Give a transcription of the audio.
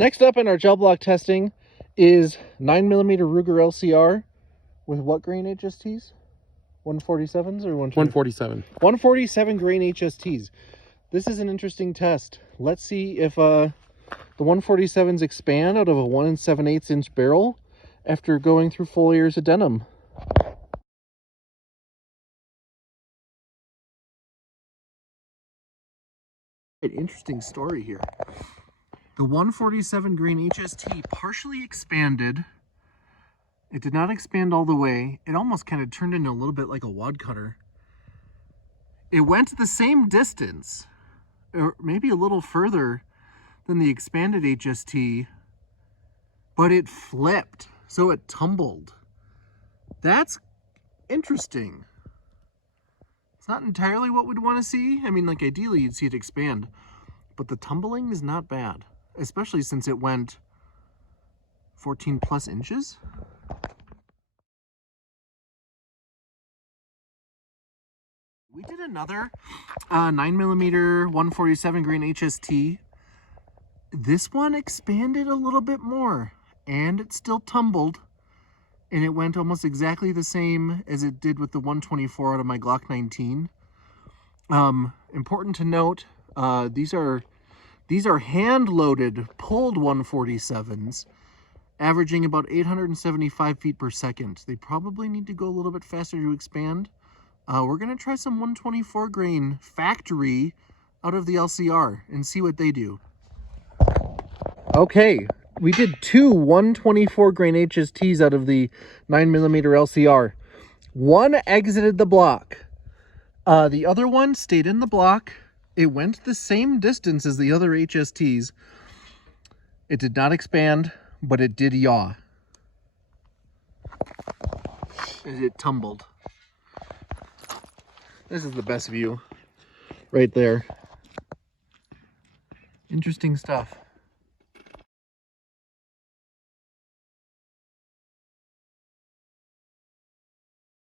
Next up in our gel block testing is 9mm Ruger LCR with what grain HSTs? 147s or 147? 147 grain HSTs. This is an interesting test. Let's see if the 147s expand out of a 1 7/8 inch barrel after going through full layers of denim. An interesting story here. The 147 grain HST partially expanded. It did not expand all the way. It almost kind of turned into a little bit like a wad cutter. It went the same distance, or maybe a little further than the expanded HST, but it flipped, so it tumbled. That's interesting. It's not entirely what we'd want to see. I mean, like ideally you'd see it expand, but the tumbling is not bad, especially since it went 14 plus inches. We did another 9mm 147 grain HST. This one expanded a little bit more, and it still tumbled, and it went almost exactly the same as it did with the 124 out of my Glock 19. Important to note, these are hand-loaded, pulled 147s, averaging about 875 feet per second. They probably need to go a little bit faster to expand. We're going to try some 124 grain factory out of the LCR and see what they do. Okay, we did two 124 grain HSTs out of the 9mm LCR. One exited the block. The other one stayed in the block. It went the same distance as the other HSTs. It did not expand, but it did yaw. As it tumbled. This is the best view right there. Interesting stuff.